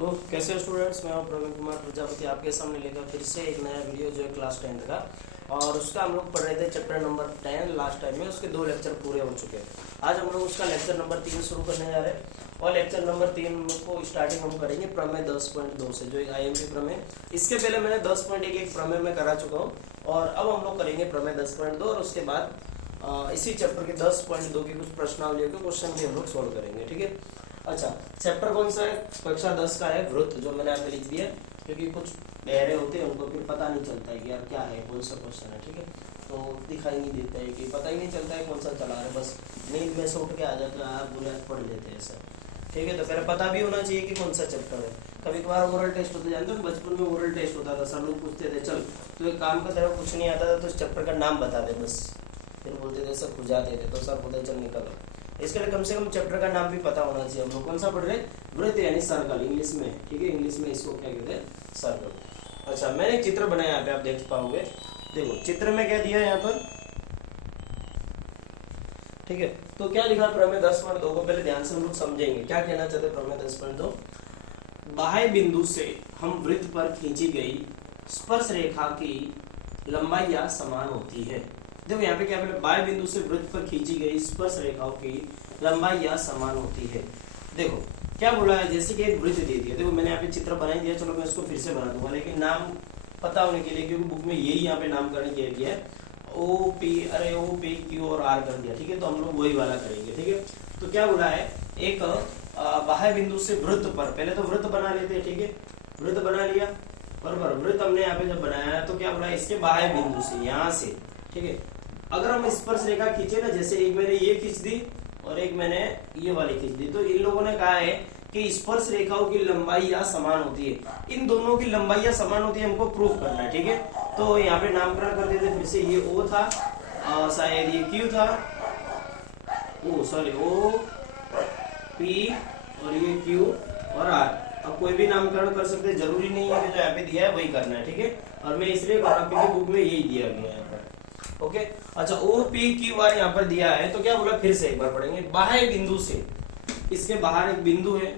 तो कैसे स्टूडेंट्स, मैं प्रवीण कुमार प्रजापति आपके सामने लेकर फिर से एक नया वीडियो जो है क्लास 10th का। और उसका हम लोग पढ़ रहे थे चैप्टर नंबर 10 लास्ट टाइम में। उसके 2 लेक्चर पूरे हो चुके हैं। आज हम लोग उसका लेक्चर नंबर 3 शुरू करने जा रहे हैं। और लेक्चर नंबर 3 को स्टार्टिंग हम करेंगे प्रमेय 10.2 से, जो एक IMP प्रमेय। इसके पहले मैंने 10.1 प्रमेय में करा चुका हूँ और अब हम लोग करेंगे प्रमेय 10.2 और उसके बाद इसी चैप्टर के 10.2 की कुछ प्रश्नावलियों के क्वेश्चन भी हम लोग सोल्व करेंगे। ठीक है। अच्छा, चैप्टर कौन सा है? कक्षा 10 का है वृत्त, जो मैंने आपको लिख दिया, क्योंकि कुछ बहरे होते हैं उनको फिर पता नहीं चलता है कि यार क्या है, कौन सा क्वेश्चन है। ठीक है, तो दिखाई नहीं देता है कि पता ही नहीं चलता है कौन सा चला रहे, बस नींद में से उठ के आ जाते हैं, आप बुला पढ़ लेते हैं सर। ठीक है, तो पहले पता भी होना चाहिए कि कौन सा चैप्टर है। कभी कभार ओरल टेस्ट होते, जानते हो बचपन में ओरल टेस्ट होता था, सब लोग पूछते थे चल तो एक काम का तरह कुछ नहीं आता था तो इस चैप्टर का नाम बता दे बस। फिर बोलते थे सर बुझाते थे, तो सर बोलते चल निकल। इसके लिए कम से कम चैप्टर का नाम भी पता होना चाहिए। हम लोग कौन सा पढ़ रहे? वृत्त यानी सर्कल, इंग्लिश में। ठीक है, इंग्लिश में इसको क्या कहते हैं? सर्कल। अच्छा, मैंने एक चित्र बनाया, यहाँ पे आप देख पाओगे। देखो चित्र में क्या दिया है यहाँ पर। ठीक है, तो क्या लिखा प्रमेय 10.2 को पहले ध्यान से हम लोग समझेंगे क्या कहना चाहते प्रमेय 10.2। बाह्य बिंदु से हम वृत्त पर खींची गई स्पर्श रेखा की लंबाई समान होती है। देखो यहाँ पे क्या बोले, बाह्य बिंदु से वृत्त पर खींची गई स्पर्श रेखाओं की लंबाई समान होती है। देखो क्या बोला है, जैसे कि एक वृत्त दे दिया। देखो मैंने यहाँ पे चित्र बना दिया, चलो मैं इसको फिर से बना दूंगा, लेकिन नाम पता होने के लिए, क्योंकि बुक में यही यहाँ पे नामकरण किया गया है। OP Q और R कर दिया। ठीक है, तो हम लोग वही वाला करेंगे। ठीक है, तो क्या बोला है, एक बाह्य बिंदु से वृत्त पर, पहले तो वृत्त बना लेते हैं। ठीक है, वृत्त बना लिया, बराबर। वृत्त हमने यहाँ पे जब बनाया है तो क्या बोला है, इसके बाह्य बिंदु से, यहाँ से। ठीक है, अगर हम स्पर्श रेखा खींचे ना, जैसे एक मैंने ये खींच दी और एक मैंने ये वाली खींच दी, तो इन लोगों ने कहा है कि स्पर्श रेखाओं की लंबाई समान होती है। इन दोनों की लंबाई समान होती है, हमको प्रूफ करना है। ठीक है, तो यहाँ पे नामकरण कर देते फिर से। ये O था, शायद ये Q था, OP और ये Q और R। अब कोई भी नामकरण कर सकते, जरूरी नहीं है कि जो यहाँ पे दिया है वही करना है। ठीक है, और मैं इसलिए कर रहा हूँ क्योंकि बुक में यही दिया गया है यहाँ पर। ओके, अच्छा OPQR यहाँ पर दिया है, तो क्या बोला, फिर से एक बार पढ़ेंगे। बाह्य बिंदु से, इसके बाहर एक बिंदु है,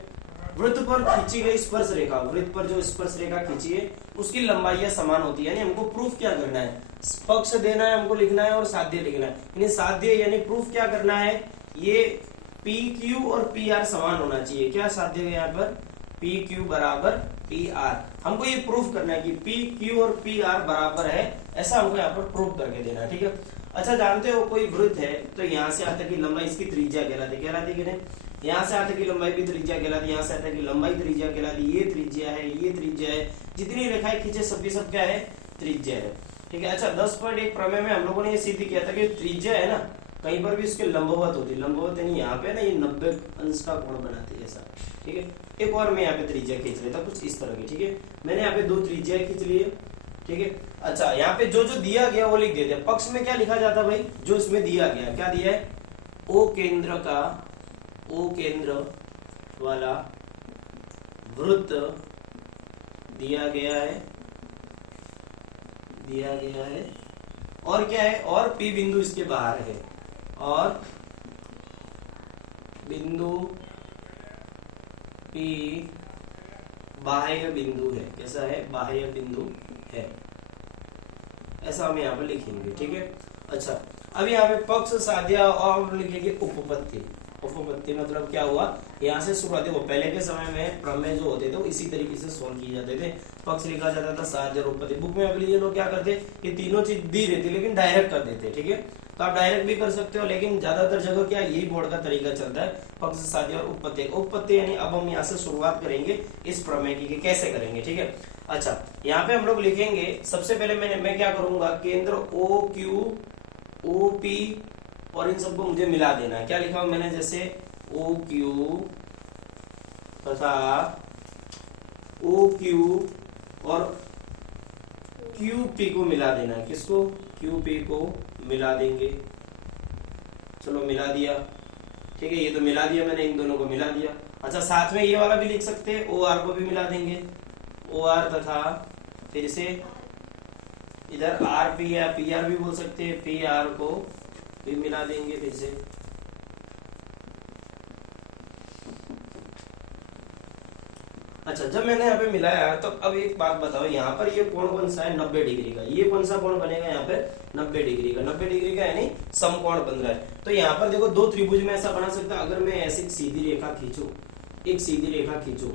वृत्त पर खींची गई स्पर्श रेखा, वृत्त पर जो स्पर्श रेखा खींची है उसकी लंबाई समान होती है। यानी हमको प्रूफ क्या करना है, पक्ष देना है, हमको लिखना है और साध्य लिखना है। यानी साध्य यानी प्रूफ क्या करना है, ये PQ और PR समान होना चाहिए। क्या साध्य है यहाँ पर, PQ बराबर PR। हमको ये प्रूफ करना है कि PQ और PR बराबर है, ऐसा हमको यहाँ पर प्रूफ करके देना है। ठीक है, अच्छा जानते हो कोई वृत्त है तो यहाँ से आते की लंबाई इसकी त्रिज्या कहलाती कि नहीं, यहाँ से आते की लंबाई भी त्रिज्या कहलाती, यहाँ से आते की लंबाई त्रिज्या कहलाती। ये त्रिज्या है, ये त्रिज्या है, जितनी रेखाएं खींचे सब क्या है, त्रिज्या है। ठीक है, अच्छा 10.1 प्रमेय में हम लोगों ने ये सिद्ध किया था कि त्रिज्या है ना, कहीं पर भी इसके लंबवत होती है। लंबवत यानी यहाँ पे ना ये 90 अंश का कोण बनाती है ऐसा। ठीक है, एक और मैं यहाँ पे त्रिज्या खींच लेता कुछ इस तरह की। ठीक है, मैंने यहाँ पे 2 त्रिज्या खींच लिए। ठीक है, अच्छा यहाँ पे जो जो दिया गया वो लिख देते हैं। पक्ष में क्या लिखा जाता भाई, जो इसमें दिया गया, क्या दिया है, O केंद्र वाला वृत्त दिया गया है और क्या है, और P बिंदु इसके बाहर है, और बिंदु P बाह्य बिंदु है। कैसा है, बाह्य बिंदु है, ऐसा हम यहाँ पे लिखेंगे। ठीक है, अच्छा अब यहाँ पे पक्ष, साध्य और लिखेंगे उपपत्ति। उपपत्ति मतलब क्या हुआ, यहाँ से शुरुआत है। वो पहले के समय में प्रमेय जो होते थे वो इसी तरीके से सोल्व किए जाते थे। पक्ष लिखा जाता था, साध्य और उपपत्ति। बुक में अभी ये लोग क्या करते, ये तीनों चीज दी रहती लेकिन डायरेक्ट कर देते। ठीक है, तो आप डायरेक्ट भी कर सकते हो, लेकिन ज्यादातर जगह क्या यही बोर्ड का तरीका चलता है, पक्ष, साध्य और उपपत्ति। उपपत्ति यानी अब हम यहाँ से शुरुआत करेंगे इस प्रमेय की, कैसे करेंगे। ठीक है, अच्छा यहाँ पे हम लोग लिखेंगे, सबसे पहले मैं क्या करूंगा, केंद्र OQ OP और इन सबको मुझे मिला देना है। क्या लिखा हूं मैंने, जैसे OQ तथा OQ और QP को मिला देना है। किसको, QP को मिला देंगे। चलो मिला दिया। ठीक है, ये तो मिला दिया मैंने, इन दोनों को मिला दिया। अच्छा साथ में ये वाला भी लिख सकते हैं, OR को भी मिला देंगे। OR तथा फिर से इधर RP या PR भी बोल सकते हैं, PR को भी मिला देंगे फिर से। अच्छा, जब मैंने यहाँ पे मिलाया तो अब एक बात बताओ, यहाँ पर ये कोण कौन सा है? 90 डिग्री का। ये कौन सा कोण बनेगा यहाँ पे? 90 डिग्री का। 90 डिग्री का यानी समकोण बन रहा है। तो यहाँ पर देखो दो त्रिभुज में ऐसा बना सकता है। अगर मैं ऐसी सीधी रेखा खींचू, एक सीधी रेखा खींचू,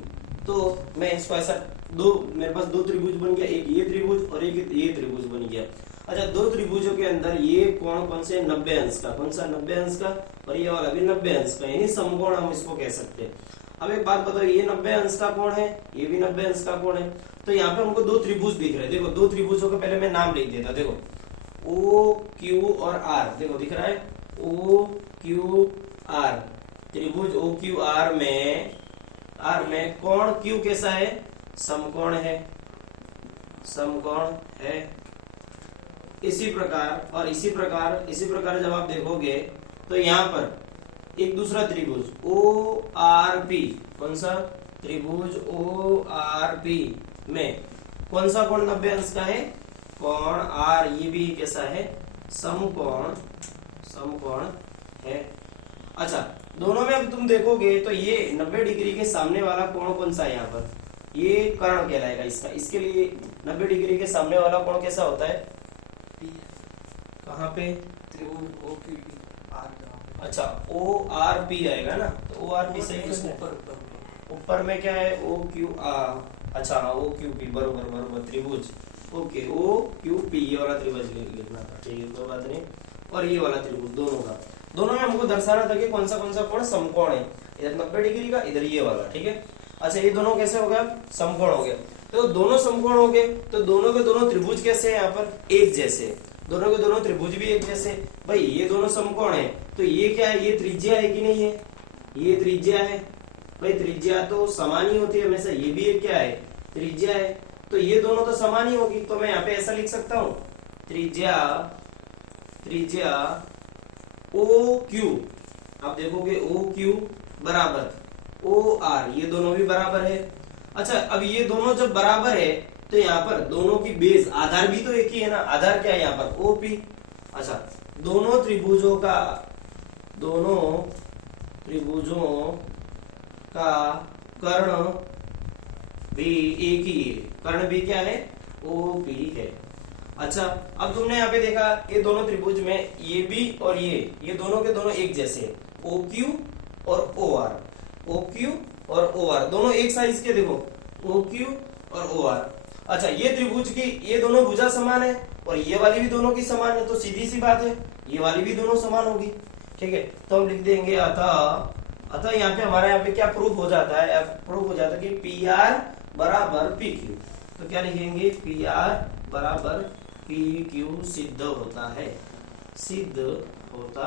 तो मैं इसको ऐसा मेरे पास दो त्रिभुज बन गया, एक ये त्रिभुज और एक ये त्रिभुज बन गया। अच्छा, दो त्रिभुजों के अंदर ये कोण कौन से? 90 अंश का। कौन सा? 90 अंश का। और ये वाला भी 90 अंश का, यानी समकोण हम इसको कह सकते हैं। अब एक बात बताओ, ये 90 अंश का कोण है, ये भी 90 अंश का कोण है। तो यहाँ पे हमको दो त्रिभुज दिख रहे हैं। देखो दो त्रिभुजों का पहले मैं नाम लिख देता। देखो ओ क्यू और आर, देखो दिख रहा है ओ क्यू आर। त्रिभुज ओ क्यू आर में कोण क्यू कैसा है? समकोण है, समकोण है। इसी प्रकार और इसी प्रकार जब आप देखोगे तो यहाँ पर एक दूसरा त्रिभुज ओ आर पी, कौन सा? त्रिभुज ओ आर पी में कौन सा कोण 90 अंश का है? कोण आर। ये भी कैसा है? समकोण है। अच्छा, दोनों में अब तुम देखोगे तो ये 90 डिग्री के सामने वाला कोण कौन सा है? यहाँ पर ये कर्ण कहलाएगा इसका। इसके लिए 90 डिग्री के सामने वाला कोण कैसा होता है? कहाँ पे? त्रिभुज ओ क्यू आर। अच्छा, ओ आर पी आएगा ना, तो ओ आर पी से ऊपर में क्या है? O Q R. अच्छा, ओ क्यू पी, बरोबर त्रिभुज। ओके, ओ क्यू पी, ये वाला त्रिभुज लिखना था, ठीक है, कोई बात नहीं। और ये वाला त्रिभुज, दोनों में हमको दर्शाना था कि कौन सा कोण समकोण है। इधर 90 डिग्री का, इधर ये वाला, ठीक है। अच्छा, ये दोनों कैसे हो गया? समकोण हो गया। तो दोनों समकोण हो गए, तो दोनों के दोनों त्रिभुज कैसे हैं? यहाँ पर एक जैसे। दोनों के दोनों त्रिभुज भी एक जैसे। भाई ये दोनों समकोण है, तो ये क्या है? ये त्रिज्या है कि नहीं है? ये त्रिज्या है। भाई त्रिज्या तो समान ही होती है हमेशा। ये भी एक क्या है? त्रिज्या है। तो ये दोनों तो समान ही होगी। तो मैं यहाँ पे ऐसा लिख सकता हूँ, त्रिज्या ओ क्यू। आप देखोगे ओ क्यू बराबर ओ आर, ये दोनों भी बराबर है। अच्छा, अब ये दोनों जब बराबर है तो यहाँ पर दोनों की बेस, आधार भी तो एक ही है ना। आधार क्या है यहाँ पर? ओपी। अच्छा, दोनों त्रिभुजों का कर्ण भी एक ही है। कर्ण भी क्या है? ओपी है। अच्छा, अब तुमने यहाँ पे देखा ये दोनों त्रिभुज में ये भी और ये दोनों के दोनों एक जैसे है। ओ क्यू और ओ आर, ओ क्यू और ओ आर दोनों एक साइज के। देखो ओ क्यू और ओ आर। अच्छा, ये त्रिभुज की ये दोनों भुजा समान है और ये वाली भी दोनों की समान है, तो सीधी सी बात है ये वाली भी दोनों समान होगी, ठीक है। तो हम लिख देंगे अतः यहाँ पे हमारा यहाँ पे क्या प्रूफ हो जाता है? प्रूफ हो जाता है कि पी आर बराबर पी क्यू। तो क्या लिखेंगे? पी आर बराबर पी क्यू सिद्ध होता है, सिद्ध होता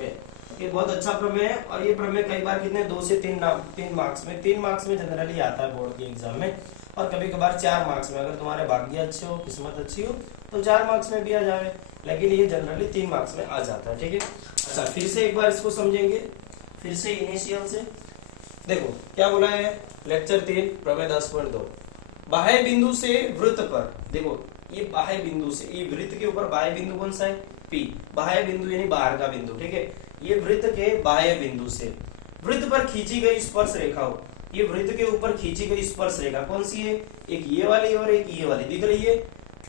है। ये बहुत अच्छा प्रमेय है और ये प्रमेय कई बार कितने 2 से 3 मार्क्स में 3 मार्क्स में जनरली आता है बोर्ड के एग्जाम में, और कभी कभार 4 मार्क्स में। अगर तुम्हारे भाग्य अच्छे हो, किस्मत अच्छी हो तो 4 मार्क्स में भी आ जाए, लेकिन ये जनरली 3 मार्क्स में आ जाता है, ठीक है। अच्छा, फिर से एक बार इसको समझेंगे, फिर से इनिशियल से। देखो क्या बोला है, लेक्चर 3 प्रमेय 10.2। बाह्य बिंदु से वृत्त पर, देखो ये बाह्य बिंदु से, ये वृत्त के ऊपर बाह्य बिंदु कौन सा है? पी। बाह्य बिंदु यानी बाहर का बिंदु, ठीक है। ये वृत्त के बाह्य बिंदु से वृत्त पर खींची गई स्पर्श रेखा हो। ये वृत्त के ऊपर खींची गई स्पर्श रेखा कौन सी है? एक ये वाली और एक ये वाली दिख रही है,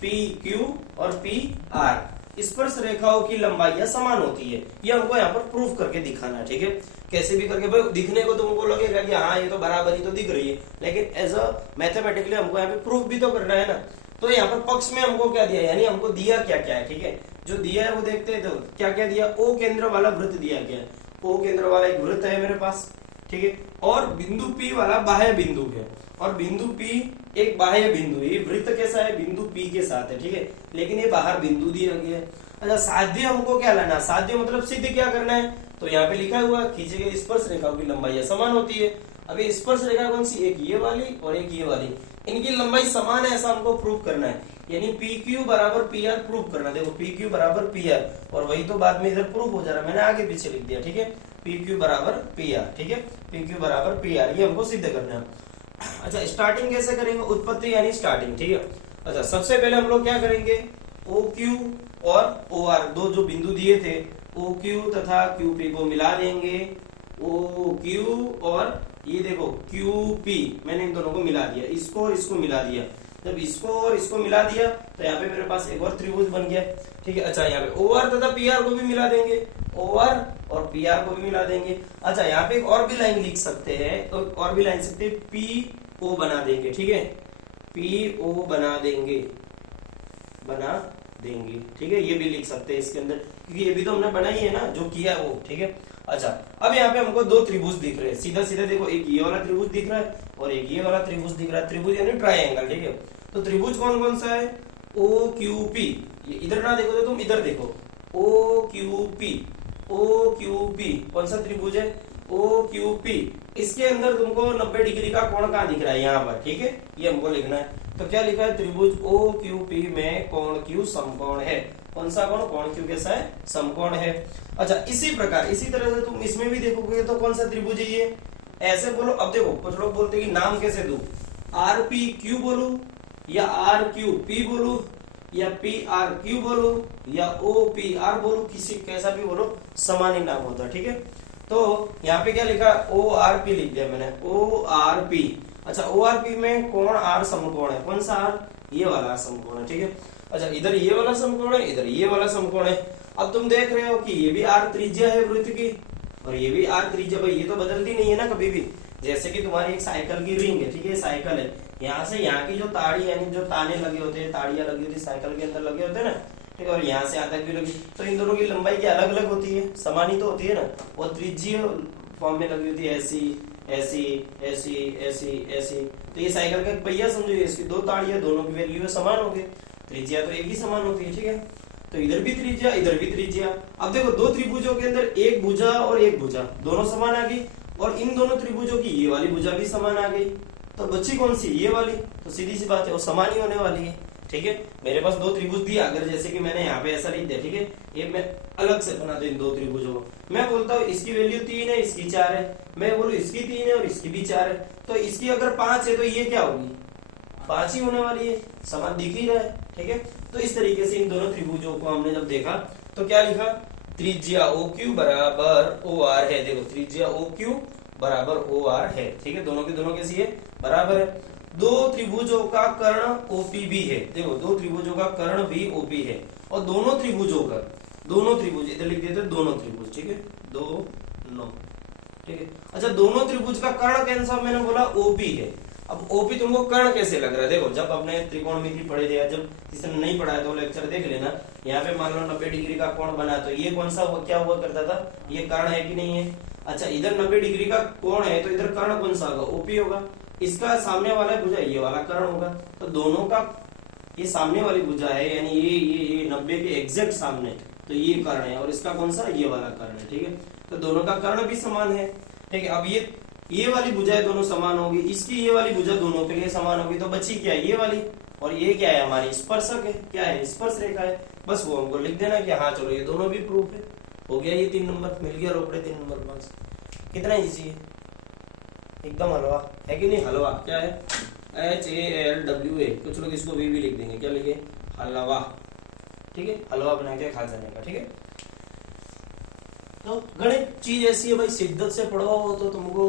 पी क्यू और पी आर। स्पर्श रेखाओं की लंबाइयां समान होती है, ये हमको यहाँ पर प्रूफ करके दिखाना है, ठीक है। कैसे भी करके, भाई दिखने को तुमको लगेगा कि हाँ ये तो बराबर ही तो दिख रही है, लेकिन एज अ मैथमेटिकली हमको यहाँ पे प्रूफ भी तो करना है ना। तो यहाँ पर पक्ष में हमको क्या दिया, यानी हमको दिया क्या क्या है, ठीक है। जो दिया है वो देखते हैं, तो क्या क्या दिया? ओ केंद्र वाला वृत्त दिया गया है। ओ केंद्र वाला एक वृत्त है मेरे पास, ठीक है। और बिंदु पी वाला बाह्य बिंदु है, और बिंदु पी एक बाह्य बिंदु है। ये वृत्त कैसा है? बिंदु पी के साथ है, ठीक है, लेकिन ये बाहर बिंदु दिया गया है। अच्छा, साध्य हमको क्या लाना? साध्य मतलब सिद्ध क्या करना है? तो यहाँ पे लिखा हुआ खींचे गए स्पर्श रेखाओं की लंबाई समान होती है। अब ये स्पर्श रेखा कौन सी? एक ये वाली और एक ये वाली, इनकी लंबाई समान है, ऐसा हमको प्रूव करना है। यानी पी क्यू बराबर पी आर प्रूव करना है। देखो पी क्यू बराबर पी आर, और वही तो बाद में इधर प्रूफ हो जा रहा है, मैंने आगे पीछे लिख दिया, ठीक है। पी क्यू बराबर पी आर, ठीक है, पी क्यू बराबर पी आर, ये हमको सिद्ध करना है। अच्छा, स्टार्टिंग कैसे करेंगे? उत्पत्ति यानी स्टार्टिंग, ठीक है। अच्छा, सबसे पहले हम लोग क्या करेंगे? ओ क्यू और ओ आर, दो जो बिंदु दिए थे ओ क्यू तथा क्यू पी को मिला देंगे। ओ क्यू और ये देखो क्यू पी, मैंने इन दोनों को मिला दिया, इसको और इसको मिला दिया। जब इसको और इसको मिला दिया तो यहाँ पे मेरे पास एक और त्रिभुज बन गया। ठीक है, अच्छा यहाँ पे ओआर तथा पीआर को भी मिला देंगे, ओआर और पीआर को भी मिला देंगे। अच्छा यहाँ पे एक और भी लाइन लिख सकते हैं, तो और भी लाइन सकते हैं, पी ओ बना देंगे। ठीक है, पी ओ बना देंगे, ठीक है, ये भी लिख सकते हैं इसके अंदर, क्योंकि ये भी तो हमने बनाई है ना, जो किया वो। ठीक है, अच्छा अब यहाँ पे हमको दो त्रिभुज दिख रहे हैं, सीधा सीधा देखो, एक ये वाला त्रिभुज दिख रहा है और एक ये वाला त्रिभुज दिख रहा है, त्रिभुज यानी ट्रायंगल। ठीक है, तो त्रिभुज कौन कौन सा है, ओ क्यू पी, ये इधर ना देखो तो तुम इधर देखो, O Q P, O Q P कौन सा त्रिभुज है, ओ क्यू पी। इसके अंदर तुमको 90 डिग्री का कोण कहाँ दिख रहा है, यहाँ पर। ठीक है, ये हमको लिखना है, तो क्या लिखा है, त्रिभुज ओ क्यू पी में कोण क्यू समकोण है। कौन सा कोण, कोण क्यू कैसा है, समकोण है। अच्छा इसी प्रकार इसी तरह से तुम इसमें भी देखोगे तो कौन सा त्रिभुज है ये, ऐसे बोलो। अब देखो कुछ लोग बोलते हैं कि नाम कैसे दूं, आर पी क्यू बोलू या आर क्यू पी बोलू या पी आर क्यू बोलू या ओ पी आर बोलू, किसी कैसा भी बोलो समान ही नाम होता है। ठीक है, तो यहाँ पे क्या लिखा, ओ आर पी लिख दिया मैंने, ओ आर पी। अच्छा ओ आर पी में कोण आर समकोण है, कौन सा आर, ये वाला समकोण है। ठीक है, अच्छा इधर ये वाला समकोण है, इधर ये वाला समकोण है। अब तुम देख रहे हो कि ये भी आर त्रिज्या है वृत्त की और ये भी आर त्रिज्या, भाई ये तो बदलती नहीं है ना कभी भी। जैसे कि तुम्हारी एक साइकिल की रिंग है, ठीक है, साइकिल है, यहाँ से यहाँ की जो ताड़ी यानी जो ताने लगे होते हैं, ताड़ियां लगी होती है साइकिल के अंदर लगे होते हैं ना, ठीक है, और यहाँ से यहाँ तक भी लगी, तो इन दोनों की लंबाई की अलग अलग होती है, समान ही तो होती है ना, वो त्रिज्यीय फॉर्म में लगी होती है, ऐसी ऐसी ऐसी ऐसी ऐसी। तो ये साइकिल का एक पहिया समझो, इसकी दो ताड़ियां, दोनों की वैल्यू समान होगी, त्रिज्या तो एक ही समान होती है। ठीक है, तो इधर भी त्रिज्या इधर भी त्रिज्या। अब देखो दो त्रिभुजों के अंदर एक भुजा और एक भुजा दोनों समान आ गई, और इन दोनों त्रिभुजों की ये वाली भुजा भी समान आ गई, तो बची कौन सी, ये वाली, तो सीधी सी बात है वो समान ही होने वाली है। ठीक है, मेरे पास दो त्रिभुज दिया, अगर जैसे कि मैंने यहाँ पे ऐसा लिख दिया, ठीक है, ये मैं अलग से बना दूं इन दो त्रिभुजों को, मैं बोलता हूँ इसकी वैल्यू 3 है, इसकी 4 है, मैं बोलूँ इसकी 3 है और इसकी भी 4 है, तो इसकी अगर 5 है तो ये क्या होगी, 5 ही होने वाली है, समान दिख ही रहा है। ठीक है, तो इस तरीके से इन दोनों त्रिभुजों को हमने जब देखा तो क्या लिखा, त्रिज्या ओ क्यू बराबर ओ आर है। देखो त्रिज्या ओ क्यू बराबर ओ आर है। ठीक है, दोनों के दोनों कैसी है, बराबर है। दो त्रिभुजों का कर्ण ओपी भी है, देखो दो त्रिभुजों का कर्ण भी ओपी है, और दोनों त्रिभुजों का, दोनों त्रिभुज इधर लिख देते दोनों त्रिभुज, ठीक है, दोनों। ठीक है, अच्छा दोनों त्रिभुज का कर्ण कौन सा, मैंने बोला ओपी है। अब ओपी तुमको कर्ण कैसे लग रहा है, देखो जब अपने त्रिकोणमिति पढ़े थे, जब जिसने नहीं पढ़ा है तो लेक्चर देख लेना। यहाँ पे मान लो 90 डिग्री का कोण बना, तो ये कौन सा क्या हुआ करता था, ये कर्ण है कि नहीं है। अच्छा इधर 90 डिग्री का कोण है, तो इधर कर्ण कौन सा होगा, ओपी होगा। इसका सामने वाला भुजा ये वाला कर्ण होगा, तो दोनों का ये सामने वाली भुजा है, यानी ये 90 के एग्जैक्ट सामने, तो ये कर्ण है, और इसका कौन सा, ये वाला कर्ण है। ठीक है, तो दोनों का कर्ण भी समान है। ठीक है, अब ये वाली भुजाएं दोनों समान होगी, इसकी ये वाली भुजा दोनों के लिए समान होगी, तो बची क्या है, ये वाली, और ये क्या है, हमारी स्पर्शक है, क्या है, स्पर्श रेखा है। बस वो हमको लिख देना कि हाँ चलो ये दोनों भी प्रूफ है, हो गया, ये 3 नंबर मिल गया, रोकड़े 3 नंबर मार्क्स। कितना इजी है, एकदम हलवा है कि नहीं, हलवा क्या है, HALWA, कुछ लोग इसको भी लिख देंगे, क्या लिखे, हलवा। ठीक है, हलवा बना के खा जाने का। ठीक है, तो गणित चीज ऐसी है भाई, शिद्दत से पढ़ो तो तुमको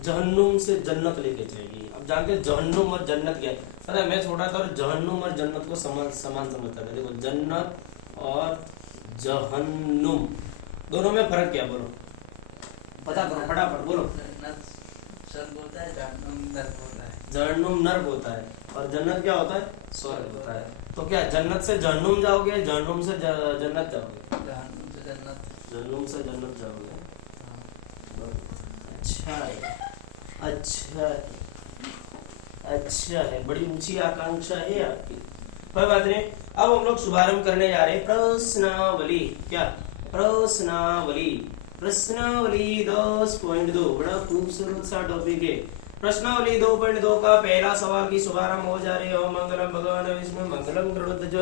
जहन्नुम से जन्नत लेके जाएगी। अब जानते हैं जहन्नुम और जन्नत क्या है, पता है मैं छोटा था और जहन्नुम और जन्नत को समान समझता था। देखो जन्नत और जहन्नुम दोनों में फर्क क्या, बोलो पता करो फटाफट बोलो। स्वर्ग होता है, जहन्नुम नर्क होता है। जहन्नुम नर्क होता है और जन्नत क्या होता है, स्वर्ग होता है। तो क्या जन्नत से जहन्नुम जाओगे, जहन्नुम से जन्नत जाओगे, जहन्नुम से जन्नत, जहन्नुम से जन्नत जाओगे। अच्छा है, अच्छा अच्छा है, बड़ी ऊंची आकांक्षा है आपकी, कोई बात नहीं। अब हम लोग शुभारंभ करने जा रहे हैं प्रश्नावली। क्या, प्रश्नावली, प्रश्नावली 10.2 बड़ा खूबसूरत सा टॉपिक है। प्रश्नावली 2.2 का पहला सवाल की शुभारंभ हो जा रही है। ओम मंगलम भगवान विष्णु मंगलम गरुड़ध्वज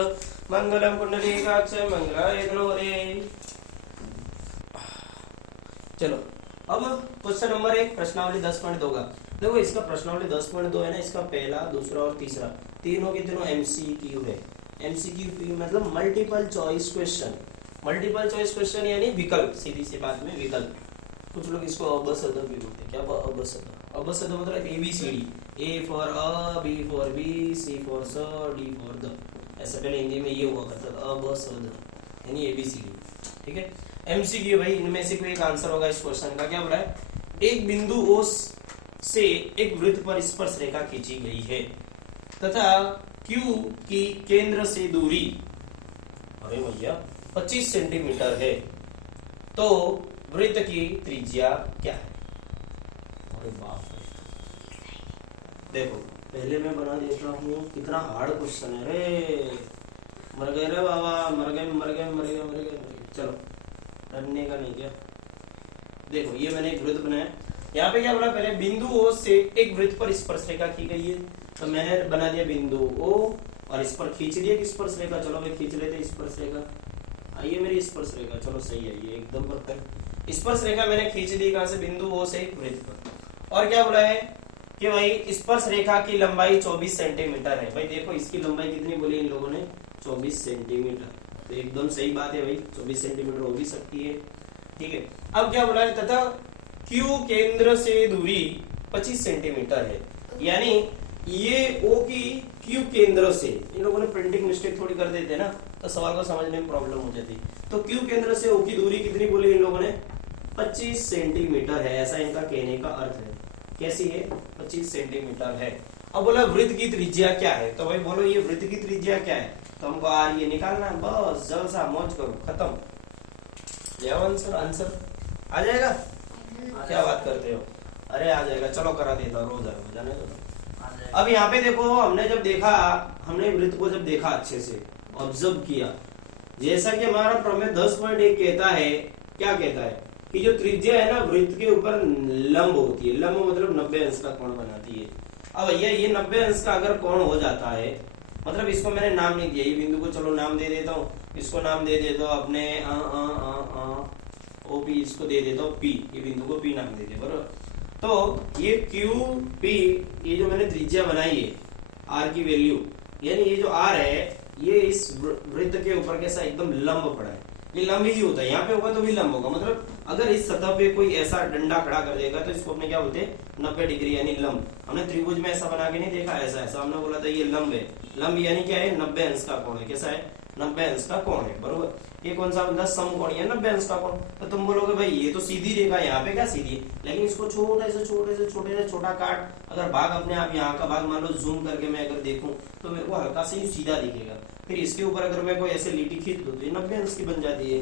मंगलम पुंडरीकाक्ष मंगलाय तनोहरे। चलो अब क्वेश्चन नंबर 1 प्रश्नावली 10.2 का देखो, इसका प्रश्नावली 10.2 है ना, इसका पहला, दूसरा और तीसरा तीनों के तीनों MCQ है। MCQ मतलब multiple choice question, multiple choice question यानी विकल्प, सीधी सी बात में विकल्प। कुछ लोग इसको अबसद भी बोलते हैं। क्या अबसद? अबसद मतलब ABCD, A फॉर अ, B फॉर बी, C फॉर स, D फॉर द। ऐसा पहले हिंदी में ये हुआ करता था, अबसद यानी ABCD। ठीक है। MCQ भाई, इनमें से कोई एक आंसर होगा इस क्वेश्चन का। क्या बोला है? एक बिंदु O से एक वृत्त पर स्पर्श रेखा खींची गई है तथा Q की केंद्र से दूरी, अरे भैया, 25 सेंटीमीटर है, तो वृत्त की त्रिज्या क्या है? अरे बाप रे, देखो पहले मैं बना देता हूँ। कितना हार्ड क्वेश्चन है रे। मर गए रे बाबा, मर गए मर गए मर गए मर गए। चलो डरने का नहीं। क्या देखो, ये मैंने एक वृत्त बनाया। यहाँ पे क्या बोला? पहले बिंदु O से एक वृत्त पर स्पर्श रेखा की गई है, तो मैंने बना दिया बिंदु O और इस पर खींच दिया कि स्पर्श रेखा। चलो भाई खींच लेते स्पर्श रेखा। आइए मेरी स्पर्श रेखा, चलो सही है, ये एकदम परफेक्ट। स्पर्श रेखा मैंने खींच दी कहां से? बिंदु O से एक वृत्त पर। और क्या बोला है कि भाई स्पर्श रेखा की लंबाई 24 सेंटीमीटर है। भाई देखो इसकी लंबाई कितनी बोली इन लोगों ने? 24 सेंटीमीटर। तो एकदम सही बात है भाई, 24 सेंटीमीटर हो भी सकती है। ठीक है। अब क्या बोला है? तथा Q केंद्र से दूरी 25 सेंटीमीटर है, यानी ये O की Q केंद्र से, इन लोगों ने प्रिंटिंग मिस्टेक थोड़ी कर देते ना, तो सवाल को समझने में प्रॉब्लम हो जाती। तो Q केंद्र से O की दूरी कितनी बोली इन लोगों ने? 25 सेंटीमीटर है, ऐसा इनका कहने का अर्थ है। कैसी है? 25 सेंटीमीटर है। अब बोला वृत्त की त्रिज्या क्या है? तो भाई बोलो ये वृत्त की त्रिज्या क्या है? तो हमको आर ये निकालना है, बस जलसा मौज करो, खत्म। आंसर आंसर आ जाएगा? क्या बात करते हो? अरे आ जाएगा, चलो करा देता हूँ, रोज आएगा, जाने दो। अब यहाँ पे देखो, हमने जब देखा, हमने वृत्त को जब देखा अच्छे से ऑब्जर्व किया, जैसा कि हमारा प्रमेय 10.1 कहता है, क्या कहता है कि जो त्रिज्या है ना वृत्त के ऊपर लंब होती है। लंब मतलब 90 अंश का कोण बनाती है। अब भैया ये 90 अंश का अगर कोण हो जाता है, मतलब इसको मैंने नाम नहीं दिया, ये बिंदु को चलो नाम दे देता हूँ, इसको नाम दे देता हूँ अपने OP, इसको दे देता हूँ P, ये बिंदु को P नाम दे दे, बराबर। तो ये QP, ये जो मैंने त्रिज्या बनाई है R की वैल्यू, यानी ये जो R है ये इस वृत्त के ऊपर कैसा एकदम लंब पड़ा है। ये लंब ही होता है, यहाँ पे होगा तो भी लंब होगा। मतलब अगर इस सतह पे कोई ऐसा डंडा खड़ा कर देगा तो इसको अपने क्या बोलते हैं? 90 डिग्री यानी लंब। हमने त्रिभुज में ऐसा बना के नहीं देखा, ऐसा हमने बोला था ये लंब है। लंब यानी क्या है? 90 अंश का कोण है। कैसा है? 90 अंश का कोण है, बरोबर। ये कौन सा बंदा? समकोण है, 90 अंश का कोण। तो तुम बोलोगे भाई ये तो सीधी रेखा, यहाँ पे क्या सीधी है? लेकिन इसको छोटे से छोटा काट, अगर भाग अपने आप यहाँ का भाग मान लो जूम करके मैं अगर देखूं तो मेरे को हल्का से ही सीधा दिखेगा। फिर इसके ऊपर अगर मैं कोई ऐसे लीटी खींच दूं तो ये 90 अंश की बन जाती है।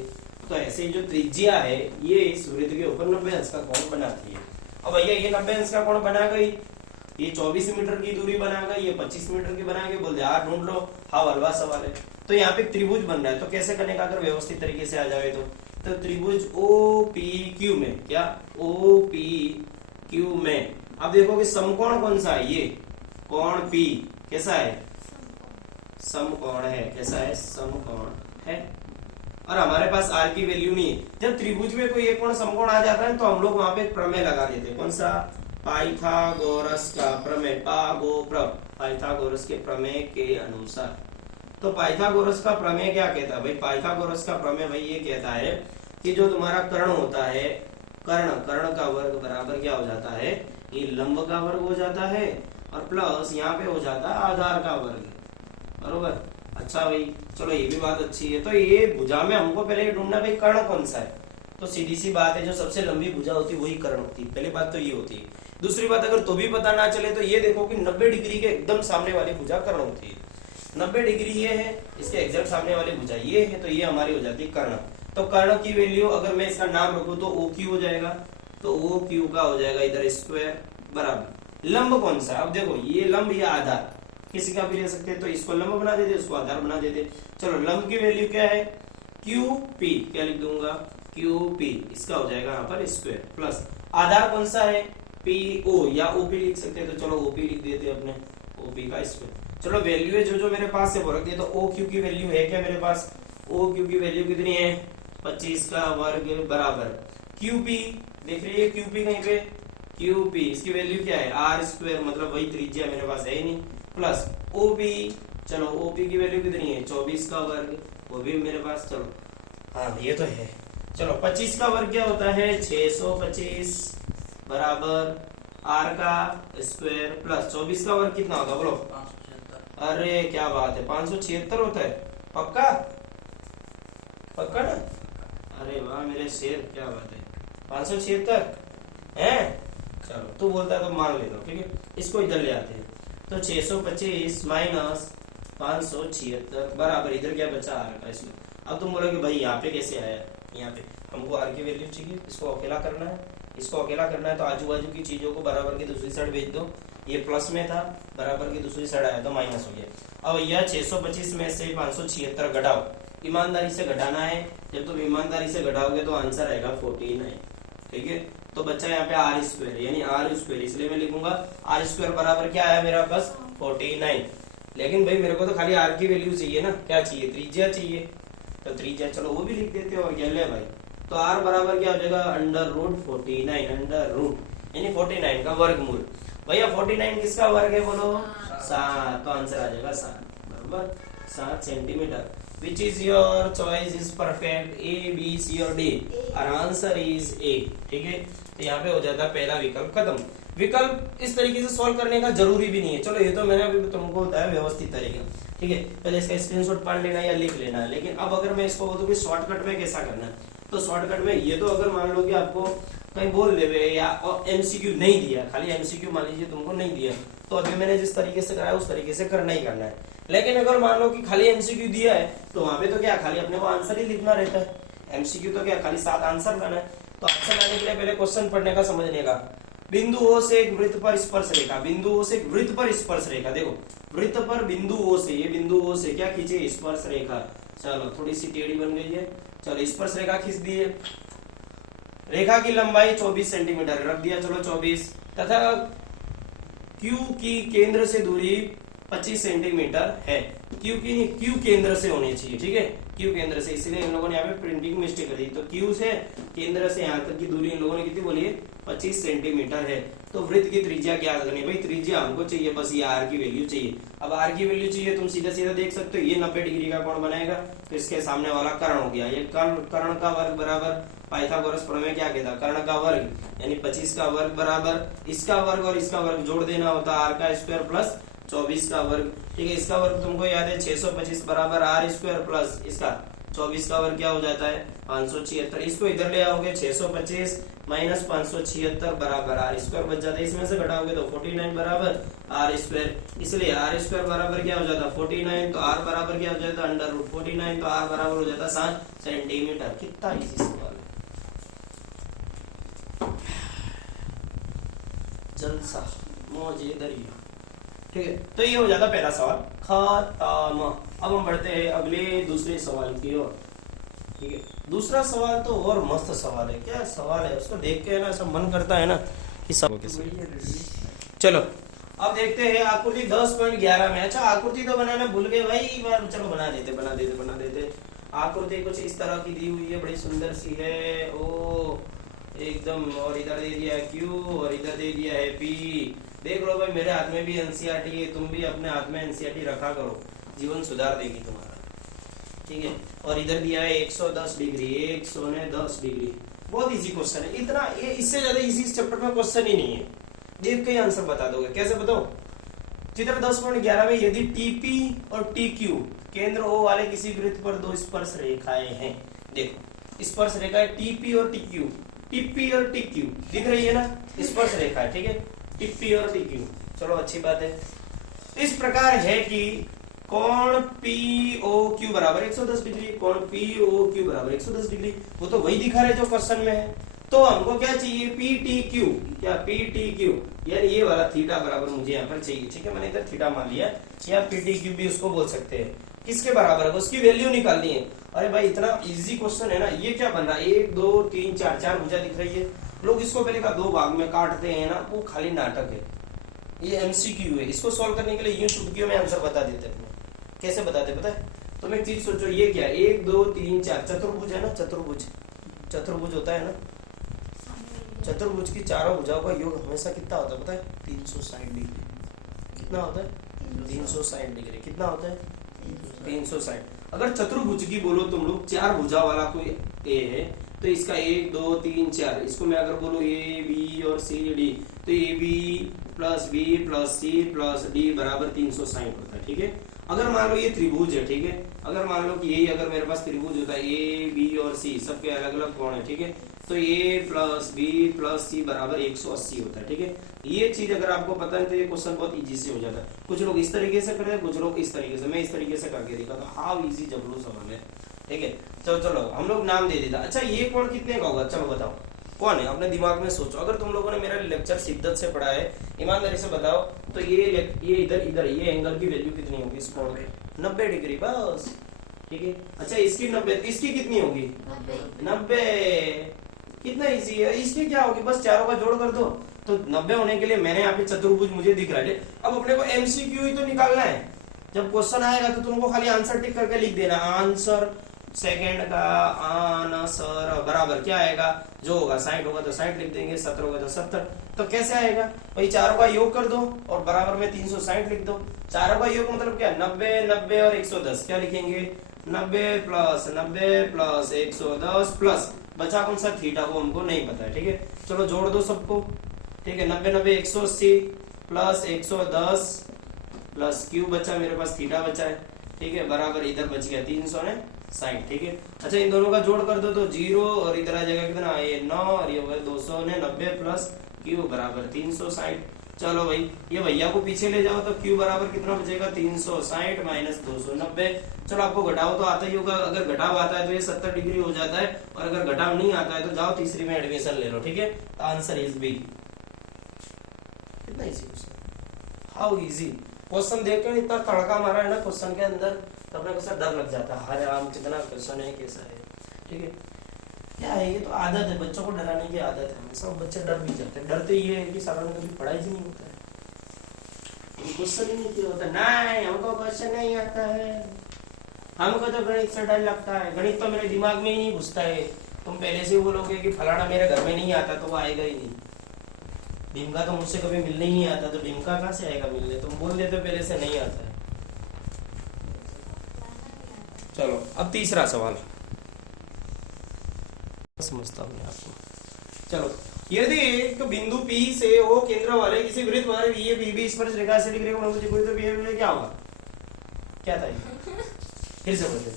तो ऐसे जो त्रिज्या है ये इस वृत्त के ऊपर 90 अंश का कोण बनाती है। अब भैया ये 90 अंश का कोण बना गई, ये 24 मीटर की दूरी बना गई, ये 25 मीटर की बना के बोल दे यार ढूंढ लो। हाँ हलवा सवाल है। तो यहाँ पे त्रिभुज बन रहा है, तो कैसे करने का? अगर व्यवस्थित तरीके से आ जाए तो त्रिभुज OPQ में, क्या OPQ में अब देखो कि समकोण कौन सा है? ये कोण P कैसा है? समकोण है। कैसा है? समकोण है। और हमारे पास R की वैल्यू नहीं है। जब त्रिभुज में कोई एक कोण समकोण आ जाता है तो हम लोग वहां पे प्रमेय लगा देते हैं। कौन सा? पाइथागोरस का प्रमेय, पाइथागोरस के प्रमेय के अनुसार। तो पाइथागोरस का प्रमेय क्या कहता है भाई? पाइथागोरस का प्रमेय भाई ये कहता है कि जो तुम्हारा कर्ण होता है, कर्ण का वर्ग बराबर क्या हो जाता है? ये लंब का वर्ग हो जाता है और प्लस यहाँ पे हो जाता है आधार का वर्ग, बरोबर। अच्छा भाई चलो ये भी बात अच्छी है। तो ये भुजा में हमको पहले ढूंढना भाई कर्ण कौन सा है। तो सीधी सी बात है, जो सबसे लंबी भुजा होती है वही कर्ण होती है। पहली बात तो ये होती है। दूसरी बात अगर तो भी पता ना चले तो ये देखो कि 90 डिग्री के एकदम सामने वाली भुजा कर्ण होती है। 90 डिग्री ये है, इसके एग्जैक्ट सामने वाली भुजा ये है, तो ये हमारी हो जाती है कर्ण। तो कर्ण की वैल्यू अगर मैं इसका नाम रखूं तो OQ हो जाएगा, तो OQ का हो जाएगा इधर स्क्वायर बराबर। लंब कौन सा? अब देखो ये लंब या आधार किसी का भी ले सकते हैं, तो इसको लंब बना देते, इसको आधार बना देते। चलो लंब की वैल्यू क्या है? QP, क्या लिख दूंगा? QP, इसका हो जाएगा यहाँ पर स्क्वायर प्लस आधार कौन सा है? PO या OP लिख सकते हैं, तो चलो OP लिख देते हैं अपने, OP का स्क्वायर। चलो वैल्यू है जो मेरे पास है वो रख दिया। तो OQ की वैल्यू है क्या मेरे पास? OQ की वैल्यू कितनी है? 25 का वर्ग बराबर QP, देख रही है QP कहीं पे? QP इसकी वैल्यू क्या है? R स्क्वायर, मतलब वही त्रिज्या मेरे पास है ही नहीं, प्लस OP। चलो OP की वैल्यू कितनी है? 24 का वर्ग, वो भी मेरे पास। चलो हाँ ये तो है। चलो 25 का वर्ग क्या होता है 625 बराबर r का स्क्वायर प्लस 24 का वर्ग कितना होगा बोलो 576। अरे क्या बात है 576 होता है पक्का पक्का ना अरे वाह मेरे शेर क्या बात है 576 है चलो तू बोलता है तो मान लेता हूँ ठीक है इसको इधर ले आते हैं तो 625 माइनस 576 बराबर इधर क्या बचा आर का इसमें अब तुम बोलोगे भाई यहाँ पे कैसे आया यहाँ पे हमको आर की वैल्यू चाहिए इसको अकेला करना है इसको अकेला करना है तो आजू बाजू की चीजों को बराबर की दूसरी साइड भेज दो ये प्लस में था बराबर की दूसरी साइड आया तो माइनस हो गया अब यह 625 में से 576 घटाओ ईमानदारी से घटाना है जब तुम ईमानदारी से घटाओगे तो आंसर आएगा 49 ठीक है तो बच्चा यहाँ पे आर स्क्वायर यानी आर स्क्वायर इसलिए मैं लिखूंगा आर स्क्वायर बराबर क्या आया मेरा पास 49 लेकिन भाई मेरे को तो खाली आर की वैल्यू चाहिए ना क्या चाहिए त्रिज्या चाहिए तो त्रिज्या चलो वो भी लिख देते हो और क्या ले भाई तो आर बराबर क्या हो जाएगा अंडर रूट 49 अंडर रूट यानी 49 का वर्गमूल भैया 49 किसका वर्ग है बोलो 7 तो आंसर आ जाएगा 7 बराबर 7 centimetre which is your choice is perfect A B C और D और आंसर is A ठीक है तो यहाँ पे हो जाता है पहला विकल्प खत्म विकल्प इस तरीके से सॉल्व करने का जरूरी भी नहीं है चलो ये तो मैंने अभी तुमको बताया व्यवस्थित तरीका ठीक है पहले इसका स्क्रीनशॉट पढ़ लेना या लिख लेना है लेकिन अब अगर मैं इसको बोलूं कि शॉर्टकट में कैसा करना है तो शॉर्टकट में ये तो अगर मान लो कि आपको कहीं बोल देवे या एमसीक्यू नहीं दिया खाली एमसीक्यू मान लीजिए तुमको नहीं दिया तो अभी मैंने जिस तरीके से कराया उस तरीके से करना ही करना है लेकिन अगर मान लो कि खाली एमसीक्यू दिया है तो वहां पे तो क्या खाली अपने को आंसर ही लिखना रहता है एमसीक्यू तो क्या खाली 7 आंसर लाना है तो आंसर लाने के लिए पहले क्वेश्चन पढ़ने का समझने का बिंदु O से एक वृत्त पर स्पर्श रेखा बिंदु O से एक वृत्त पर स्पर्श रेखा देखो वृत्त पर बिंदु O से ये बिंदु O से क्या खींचे स्पर्श रेखा चलो थोड़ी सी टेढ़ी बन गई है चलो स्पर्श रेखा खींच दी है रेखा की लंबाई 24 सेंटीमीटर रख दिया चलो 24 तथा Q की केंद्र से दूरी 25 सेंटीमीटर है Q केंद्र से होनी चाहिए ठीक है Q केंद्र से इसलिए इन लोगों ने यहाँ पे प्रिंटिंग मिस्टेक कर दी तो Q से केंद्र से यहाँ तक की दूरी इन लोगों ने कितनी बोली है 25 सेंटीमीटर है तो वृत्त की त्रिज्या क्या करनी है भाई त्रिज्या हमको चाहिए बस ये आर की वैल्यू चाहिए अब आर की वैल्यू चाहिए तुम सीधा सीधा देख सकते हो ये 90 डिग्री का कोण बनाएगा तो इसके सामने वाला कर्ण हो गया ये कर्ण का वर्ग बराबर पाइथागोरस प्रमेय क्या कहता कर्ण का वर्ग यानी 25 का वर्ग बराबर इसका वर्ग और इसका वर्ग जोड़ देना होता आर का स्क्वायर प्लस 24 का वर्ग ठीक है इसका वर्ग तुमको याद है 625 बराबर आर स्क्वायर प्लस इसका 24 का वर्ग क्या हो जाता है 576 इसको इधर ले आओगे 625 माइनस 576 बराबर आर स्क्वायर बच जाता है इसमें से घटाओगे तो 49 बराबर आर स्क्वायर इसलिए आर स्क्वायर बराबर क्या हो जाता 49 तो आर बराबर क्या हो जाता अंडर रूट 49 तो आर बराबर हो जाता 7 सेंटीमीटर कितना इजी सवाल है जलसा मौजेदरी ठीक है तो ये हो जाता पहला सवाल खत्म अब हम बढ़ते हैं अगले दूसरे सवाल की ओर ठीक है दूसरा सवाल तो और मस्त सवाल है क्या सवाल है उसको देख के ना सब मन करता है ना कि सब चलो अब देखते हैं आकृति 10.11 में अच्छा आकृति तो बनाना भूल गए भाई चलो बना देते आकृति कुछ इस तरह की दी हुई है बड़ी सुंदर सी है ओ एकदम और इधर दे दिया है Q और इधर दे दिया है P देख लो भाई मेरे हाथ में भी एनसीईआरटी है तुम भी अपने हाथ में एनसीईआरटी रखा करो जीवन सुधार देगी तुम्हारा ठीक है और इधर दिया है 110 डिग्री 110 डिग्री बहुत इजी क्वेश्चन है इतना ये इससे ज्यादा इजी इस चैप्टर में क्वेश्चन ही नहीं है देख के ही आंसर बता दोगे कैसे बताओ चित्र 10.11 में यदि TP और TQ केंद्र O वाले किसी वृत्त पर दो स्पर्श रेखाएं हैं देखो स्पर्श रेखाएं TP और TP और TQ दिख रही है ना स्पर्श रेखा है ठीक है TP और TQ चलो अच्छी बात है इस प्रकार है कि कोण POQ बराबर 110 डिग्री कोण POQ बराबर 110 डिग्री वो तो वही दिखा रहे जो क्वेश्चन में है तो हमको क्या चाहिए PTQ क्या PTQ यानी ये वाला थीटा बराबर मुझे यहाँ पर चाहिए ठीक है मैंने इधर थीटा मान लिया या PTQ भी उसको बोल सकते हैं किसके बराबर है उसकी वैल्यू निकालनी है अरे भाई इतना इजी क्वेश्चन है ना ये क्या बन रहा है 1 2 3 4 4 भुजा दिख रही है लोग इसको पहले का 2 भाग में काटते हैं ना वो खाली नाटक है ये एमसीक्यू है इसको सॉल्व करने के लिए यूं चुटकियों में आंसर बता देते हैं कैसे बताते पता है तुम एक चीज सोचो ये क्या 1 2 3 4 चतुर्भुज है ना चतुर्भुज होता है ना चतुर्भुज की चारों भुजाओं का योग हमेशा कितना होता है पता है 360 डिग्री कितना होता है 360 डिग्री कितना होता है 360 अगर चतुर्भुज की बोलो तुम लोग 4 भुजा वाला कोई ए है तो इसका 1 2 3 4, इसको मैं अगर बोलूं ए बी और सी डी, तो A B plus B plus C plus D बराबर 360 होता है। ठीक है, अगर मान लो ये त्रिभुज है, ठीक है, अगर मान लो कि यही अगर मेरे पास त्रिभुज होता है ए बी और सी, सबके अलग अलग कोण है, ठीक है, तो ए प्लस बी प्लस सी बराबर 180 होता है। ठीक है, ये चीज अगर आपको पता है तो ये क्वेश्चन बहुत इजी से हो जाता है। कुछ लोग इस तरीके से करते हैं, कुछ लोग इस तरीके से, मैं इस तरीके से करके दिखा तो हाउ इजी जबरू सवाल है। ठीक है, चलो हम लोग नाम दे देता। अच्छा, ये कोण कितने का होगा, चलो बताओ कौन है, अपने दिमाग में सोचो। अगर तुम लोगों ने मेरा लेक्चर शिद्दत से पढ़ा है, ईमानदारी से बताओ, तो ये इधर ये एंगल की वैल्यू कितनी होगी इस कोण में, 90 डिग्री बस। ठीक है, अच्छा इसकी 90, इसकी कितनी होगी 90। कितना इजी है, इसकी क्या होगी, बस चारों का जोड़ कर दो। तो 90 होने के लिए मैंने यहाँ पे चतुर्भुज मुझे दिख रहा है। अब अपने को एमसीक्यू ही तो निकालना है। जब क्वेश्चन आएगा तो तुमको खाली आंसर टिक करके लिख देना, आंसर सेकंड का आंसर बराबर क्या आएगा, जो होगा 60 होगा तो 60 लिख देंगे, 70 होगा तो 70। तो कैसे आएगा भाई, चारों का योग कर दो और बराबर में 360 लिख दो। चारों का योग मतलब क्या, 90 90 और 110, क्या लिखेंगे 90 प्लस 110 प्लस बचा कौन सा, थीटा, को हमको नहीं पता है। ठीक है, चलो जोड़ दो सबको। ठीक है, 90 90 180 प्लस 110 प्लस क्यू बचा, मेरे पास थीटा बचा है। ठीक है, बराबर इधर बच गया 360। ठीक है, अच्छा इन दोनों का जोड़ कर दो तो 0 और इधर आ जाएगा कितना, ये 9 और ये होगा 290 प्लस क्यू बराबर 360। चलो भाई, ये भैया को पीछे ले जाओ तो क्यू बराबर कितना बचेगा, 360 माइनस 290। चलो आपको घटाओ तो आता ही होगा, अगर घटाव आता है तो ये 70 डिग्री हो जाता है, और अगर घटाव नहीं आता है तो जाओ तीसरी में एडमिशन ले लो। ठीक है, आंसर इज बी। कितना easy question, how easy. Question देखकर इतना तड़का मारा है ना क्वेश्चन के अंदर, तो अपने को सर डर लग जाता है, अरे राम कितना क्वेश्चन है, कैसा है। ठीक है, क्या है, ये तो आदत है, बच्चों को डराने की आदत है। सब बच्चे डर भी जाते हैं, डरते ये है कि सारा दिन कभी पढ़ाई ही नहीं होता है, क्वेश्चन ही नहीं किया होता। नहीं, हमको क्वेश्चन नहीं आता है, हमको तो गणित से डर लगता है, गणित तो मेरे दिमाग में ही नहीं घुसता है। तुम पहले से बोलोगे कि फलाना मेरे घर में नहीं आता, तो वो आएगा ही नहीं। डिमका तो मुझसे कभी मिलने ही नहीं आता, तो डिमका कहाँ से आएगा मिलने, तुम बोल देते पहले से नहीं आता है। चलो अब तीसरा सवाल समझता हूँ आपको। चलो, यदि एक बिंदु P से O केंद्र वाले किसी वृत्त वाले ये BB स्पर्श रेखा से डिग्री कोण मुझे कोई तो बिहेवियर क्या होगा, क्या था ये, फिर से बोलते।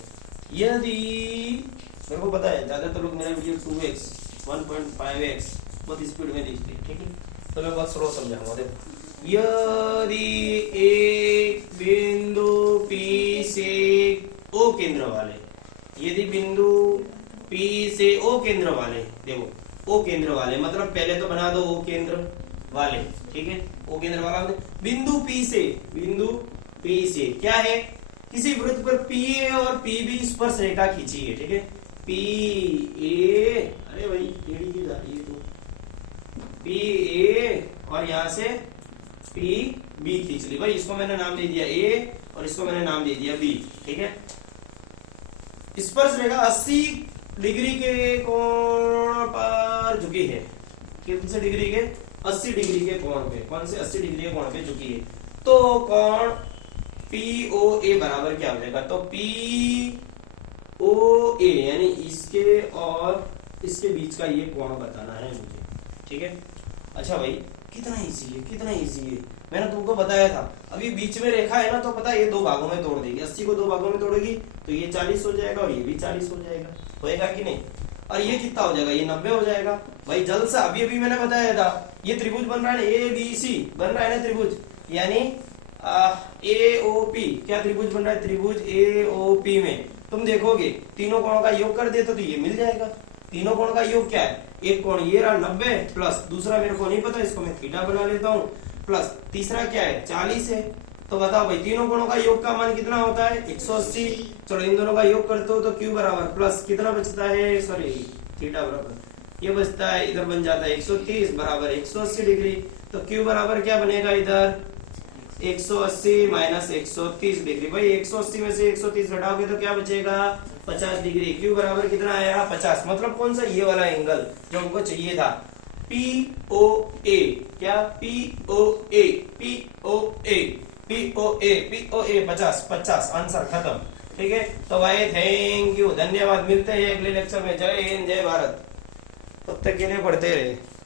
यदि मेरे को पता है ज्यादातर लोग मेरा वीडियो 2x 1.5x बहुत स्पीड में देखते हैं, ठीक है, तो मैं बहुत स्लो समझाऊंगा। देखो, यदि एक बिंदु P से O केंद्र वाले, यदि बिंदु P से O केंद्र वाले, देखो O केंद्र वाले मतलब पहले तो बना दो O केंद्र वाले, ठीक है, O केंद्र वाला बिंदु P से क्या है, किसी वृत्त पर PA और PB स्पर्श रेखा खींची है। ठीक है, PA, अरे भाई टेढ़ी की जा रही है तो PA और यहाँ से PB खींच ली भाई, इसको मैंने नाम दे दिया A और इसको मैंने नाम दे दिया B। ठीक है, स्पर्श रेखा 80 डिग्री के कोण पर झुकी है, कितने से डिग्री के, 80 डिग्री के कोण पे, कौन से 80 डिग्री के कोण पे झुकी है, तो कोण POA बराबर क्या हो जाएगा, तो POA यानी इसके और इसके बीच का ये कोण बताना है मुझे। ठीक है, अच्छा भाई कितना इजी है, कितना इजी है, मैंने तुमको बताया था। अभी बीच में रेखा है ना, तो पता है ये दो भागों में तोड़ देगी, 80 को दो भागों में तोड़ेगी तो ये 40 हो जाएगा और ये भी 40 हो जाएगा, होएगा कि नहीं, और ये कितना हो जाएगा, ये 90 हो जाएगा भाई जल्द से। अभी अभी मैंने बताया था, ये त्रिभुज बन रहा है ABC बन रहा है ना त्रिभुज, यानी AOP, क्या त्रिभुज बन रहा है, त्रिभुज AOP में तुम देखोगे तीनों कोणों का योग कर दे तो ये मिल जाएगा। तीनों कोण का योग क्या है, एक कोण ये रहा 90 प्लस दूसरा मेरे को नहीं पता, इसको मैं थीटा बना लेता हूँ, प्लस तीसरा क्या है 40 है। तो बताओ भाई तीनों कोणों का योग का मान कितना होता है 180। चलो इन दोनों का योग करते हो तो क्यू बराबर प्लस कितना बचता है, सॉरी थीटा बराबर ये बचता है, इधर बन जाता है 130 बराबर 180 डिग्री। तो क्यू बराबर क्या बनेगा इधर 180 माइनस 130 डिग्री। भाई 180 में से 130 घटाओगे तो क्या बचेगा 50 डिग्री। क्यू बराबर कितना आया 50, मतलब कौन सा, ये वाला एंगल जो हमको चाहिए था, POA, क्या POA 50 50, आंसर खत्म। ठीक है, तो भाई थैंक यू, धन्यवाद, मिलते हैं अगले लेक्चर में। जय हिंद, जय भारत। तब तक के लिए पढ़ते रहे।